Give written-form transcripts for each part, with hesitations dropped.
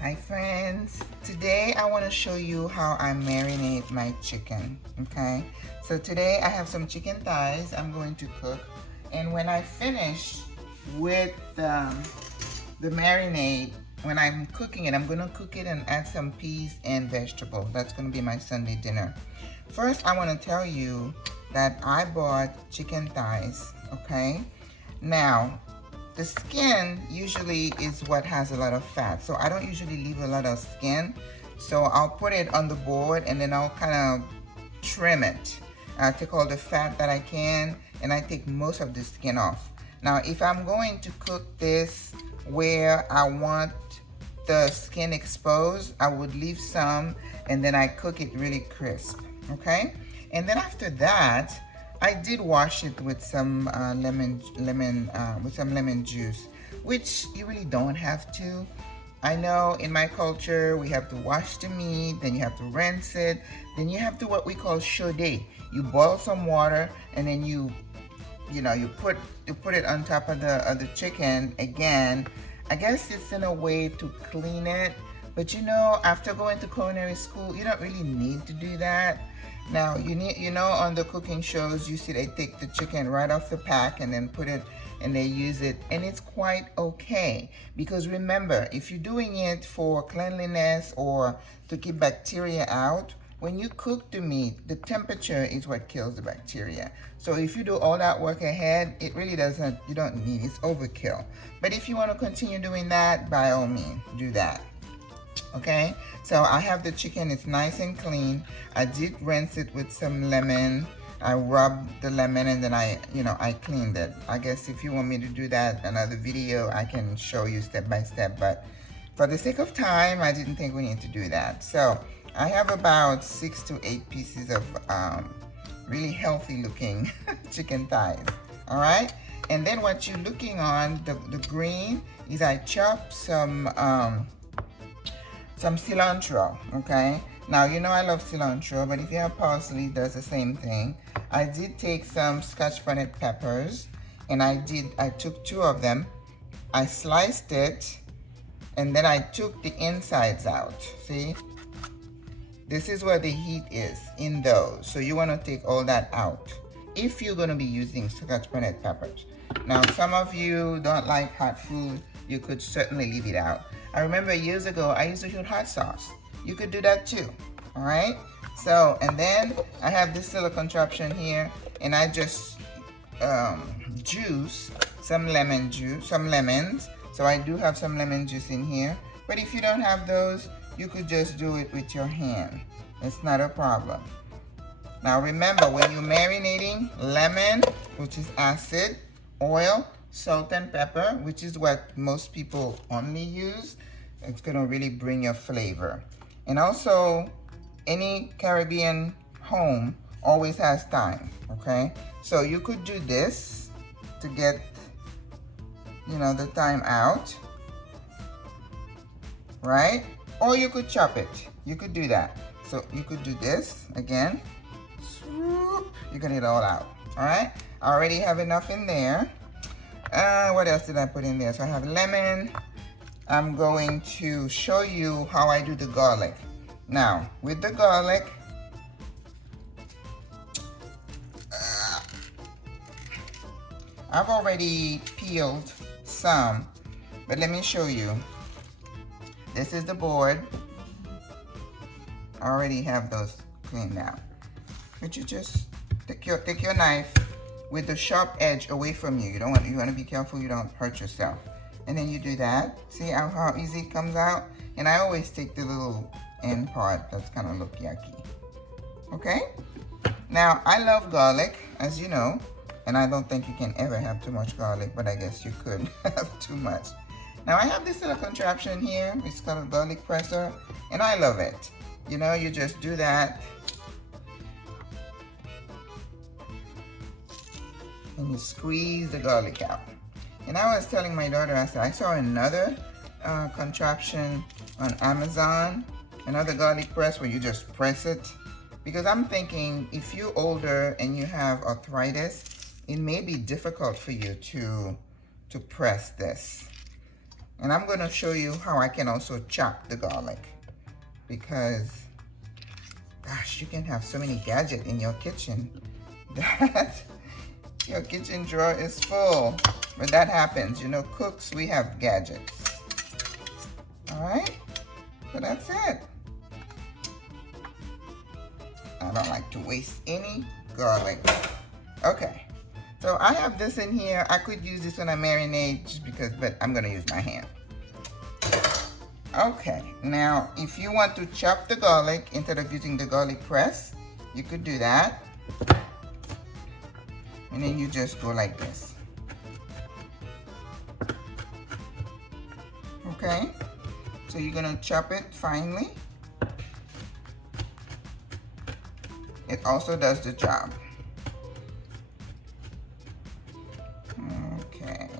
Hi friends, today I want to show you how I marinate my chicken. Okay, so today I have some chicken thighs I'm going to cook, and when I finish with the marinade, when I'm cooking it, I'm going to cook it and add some peas and vegetable. That's going to be my Sunday dinner. First, I want to tell you that I bought chicken thighs. Okay, now the skin usually is what has a lot of fat, so I don't usually leave a lot of skin. So I'll put it on the board and then I'll kind of trim it. I take all the fat that I can and I take most of the skin off. Now if I'm going to cook this where I want the skin exposed, I would leave some and then I cook it really crisp. Okay, and then after that I did wash it with some lemon juice, which you really don't have to. I know in my culture we have to wash the meat, then you have to rinse it, then you have to what we call chaudé. You boil some water and then you put it on top of the chicken again. I guess it's in a way to clean it, but after going to culinary school, you don't really need to do that. Now, on the cooking shows, you see they take the chicken right off the pack and then put it, and they use it, and it's quite okay. Because remember, if you're doing it for cleanliness or to keep bacteria out, when you cook the meat, the temperature is what kills the bacteria. So if you do all that work ahead, it really doesn't, you don't need, it's overkill. But if you want to continue doing that, by all means, do that. Okay, so I have the chicken, it's nice and clean. I did rinse it with some lemon. I rubbed the lemon and then I cleaned it. I guess if you want me to do that another video, I can show you step by step, but for the sake of time, I didn't think we need to do that. So I have about 6 to 8 pieces of really healthy looking chicken thighs. All right, and then what you're looking on the green is I chopped some cilantro. Okay, now I love cilantro, but if you have parsley, it does the same thing. I did take some scotch bonnet peppers and I took 2 of them. I sliced it and then I took the insides out. See, this is where the heat is in those, so you want to take all that out if you're going to be using scotch bonnet peppers. Now some of you don't like hot food, you could certainly leave it out. I remember years ago, I used to use hot sauce. You could do that too, all right? So, and then I have this little contraption here, and I just juice some lemons. So I do have some lemon juice in here. But if you don't have those, you could just do it with your hand. It's not a problem. Now remember, when you're marinating, lemon, which is acid, oil, salt and pepper, which is what most people only use. It's gonna really bring your flavor. And also, any Caribbean home always has thyme, okay? So you could do this to get, the thyme out, right? Or you could chop it. You could do that. So you could do this again. Swoop, you're gonna get it all out, all right? I already have enough in there. What else did I put in there? So I have lemon. I'm going to show you how I do the garlic. Now, with the garlic, I've already peeled some, but let me show you. This is the board. I already have those cleaned out. But you just take your knife with the sharp edge away from you. You want to be careful you don't hurt yourself. And then you do that. See how easy it comes out? And I always take the little end part that's kind of look yucky. Okay? Now, I love garlic, as you know, and I don't think you can ever have too much garlic, but I guess you could have too much. Now, I have this little contraption here. It's called a garlic presser, and I love it. You just do that. And you squeeze the garlic out. And I was telling my daughter, I saw another contraption on Amazon, another garlic press where you just press it. Because I'm thinking if you're older and you have arthritis, it may be difficult for you to press this. And I'm going to show you how I can also chop the garlic, because gosh, you can have so many gadgets in your kitchen that your kitchen drawer is full. But that happens, you know, cooks, we have gadgets. All right, so that's it. I don't like to waste any garlic. Okay, so I have this in here. I could use this when I marinate just because, but I'm gonna use my hand. Okay, now if you want to chop the garlic instead of using the garlic press, you could do that. And then you just go like this. Okay, so you're gonna chop it finely. It also does the job. Okay.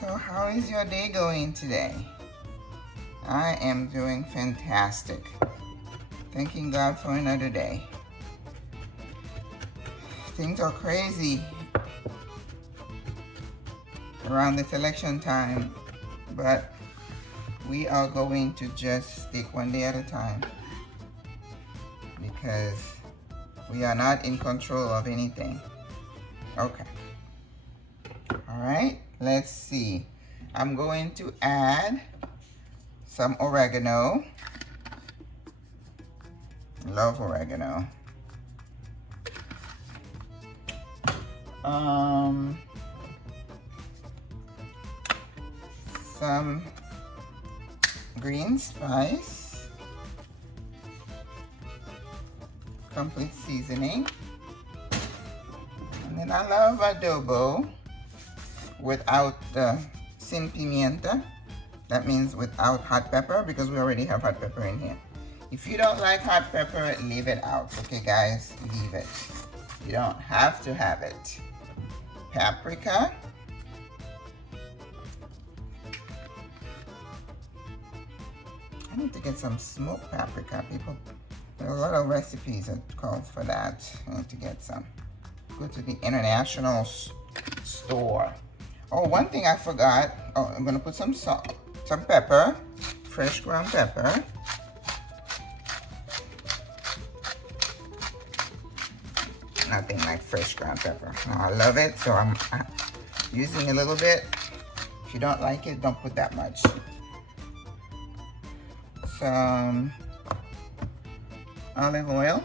So how is your day going today? I am doing fantastic. Thanking God for another day. Things are crazy around this election time, but we are going to just take one day at a time, because we are not in control of anything. Okay. All right, let's see. I'm going to add some oregano. Love oregano. Some green spice, complete seasoning, and then I love adobo without the sin pimienta. That means without hot pepper, because we already have hot pepper in here. If you don't like hot pepper, leave it out. Okay, guys, leave it. You don't have to have it. Paprika. I need to get some smoked paprika. People, there are a lot of recipes that call for that. I need to get some. Go to the international store. Oh, one thing I forgot. Oh, I'm gonna put some salt, some pepper, fresh ground pepper. Nothing like fresh ground pepper. Oh, I love it, so I'm using a little bit. If you don't like it, don't put that much. Some olive oil.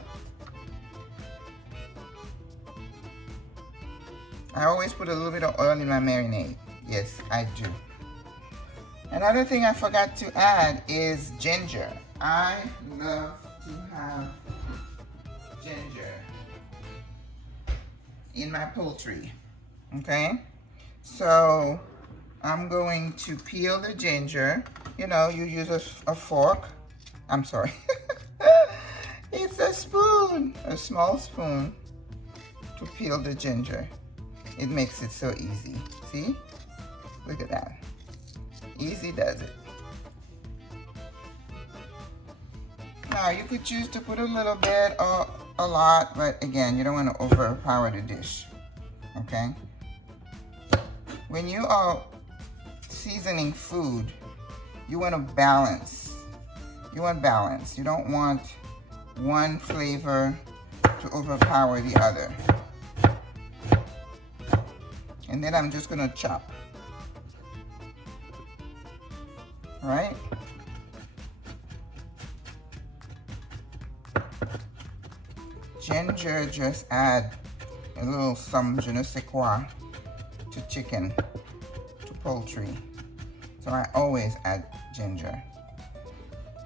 I always put a little bit of oil in my marinade. Yes, I do. Another thing I forgot to add is ginger. I love to have ginger in my poultry. Okay, so I'm going to peel the ginger. You know, you use a fork. I'm sorry. It's a spoon, a small spoon, to peel the ginger. It makes it so easy. See? Look at that. Easy does it. Now, you could choose to put a little bit or a lot, but again, you don't want to overpower the dish. Okay? When you are seasoning food, you want to balance. You want balance. You don't want one flavor to overpower the other. And then I'm just going to chop. All right? Ginger just add a little some je ne sais quoi to chicken, to poultry. So I always add ginger.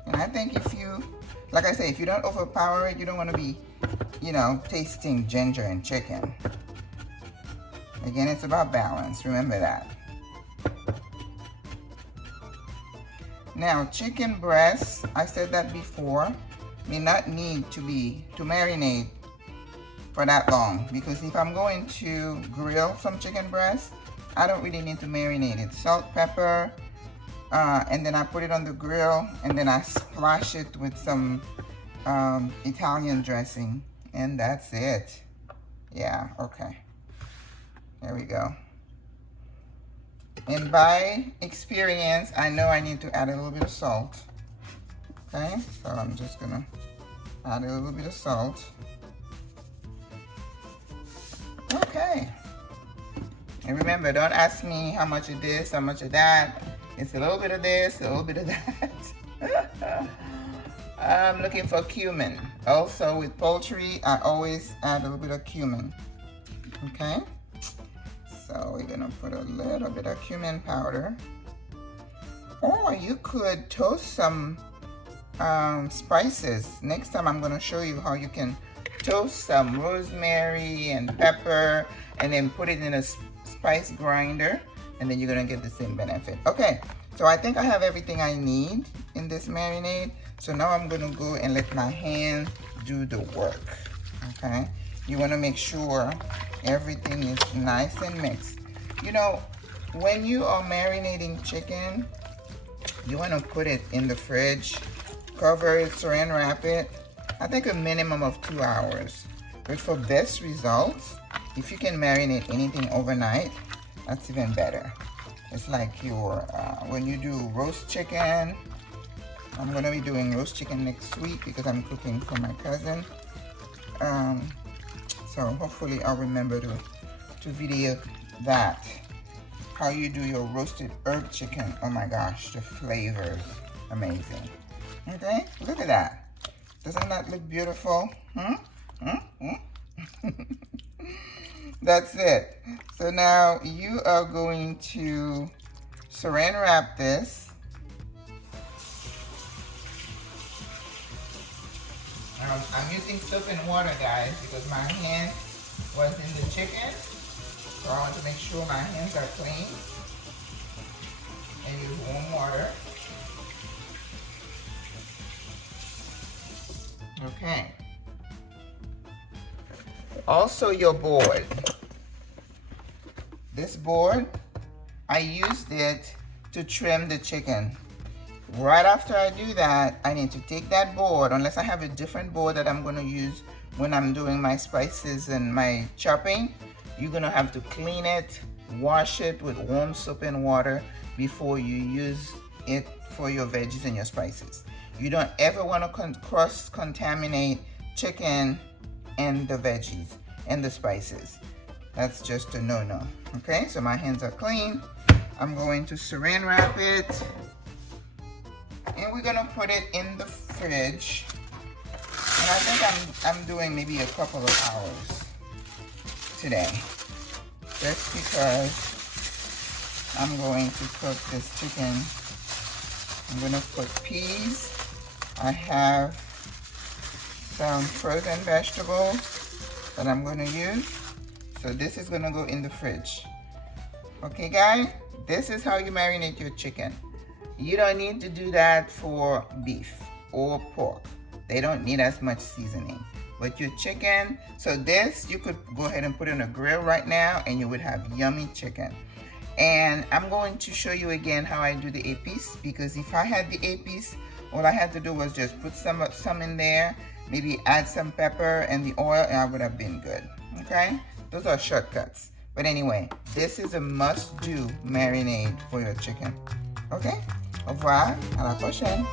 And I think if you, like I say, if you don't overpower it, you don't want to be, you know, tasting ginger in chicken. Again, it's about balance. Remember that. Now, chicken breasts, I said that before, may not need to marinate for that long, because if I'm going to grill some chicken breast, I don't really need to marinate it. Salt, pepper, and then I put it on the grill, and then I splash it with some Italian dressing, and that's it. Yeah, okay. There we go. And by experience, I know I need to add a little bit of salt. Okay, so I'm just gonna add a little bit of salt. Okay. And remember, don't ask me how much of this, how much of that. It's a little bit of this, a little bit of that. I'm looking for cumin. Also with poultry, I always add a little bit of cumin. Okay? So we're gonna put a little bit of cumin powder. Or you could toast some spices. Next time I'm gonna show you how you can toast some rosemary and pepper and then put it in a spice grinder, and then you're gonna get the same benefit. Okay, so I think I have everything I need in this marinade. So now I'm gonna go and let my hand do the work. Okay, you wanna make sure everything is nice and mixed. You know, when you are marinating chicken, you wanna put it in the fridge, cover it, saran wrap it. I think a minimum of 2 hours. But for best results, if you can marinate anything overnight, that's even better. It's like your, when you do roast chicken, I'm gonna be doing roast chicken next week because I'm cooking for my cousin. So hopefully I'll remember to video that. How you do your roasted herb chicken. Oh my gosh, the flavors, amazing. Okay, look at that. Doesn't that look beautiful? That's it. So now you are going to saran wrap this. I'm using soap and water, guys, because my hand was in the chicken. So I want to make sure my hands are clean. And use warm water. Okay. Also your board. This board, I used it to trim the chicken. Right after I do that, I need to take that board, unless I have a different board that I'm gonna use when I'm doing my spices and my chopping. You're gonna have to clean it, wash it with warm soap and water before you use it for your veggies and your spices. You don't ever wanna cross-contaminate chicken and the veggies and the spices. That's just a no-no. Okay, so my hands are clean. I'm going to saran wrap it. And we're gonna put it in the fridge. And I think I'm doing maybe a couple of hours today. Just because I'm going to cook this chicken. I'm gonna put peas. I have some frozen vegetables that I'm gonna use. So this is gonna go in the fridge. Okay guys, this is how you marinate your chicken. You don't need to do that for beef or pork. They don't need as much seasoning. But your chicken, so this you could go ahead and put in a grill right now and you would have yummy chicken. And I'm going to show you again how I do the épices, because if I had the épices, all I had to do was just put some in there, maybe add some pepper and the oil, and I would have been good. Okay? Those are shortcuts. But anyway, this is a must-do marinade for your chicken. Okay? Au revoir, à la prochaine.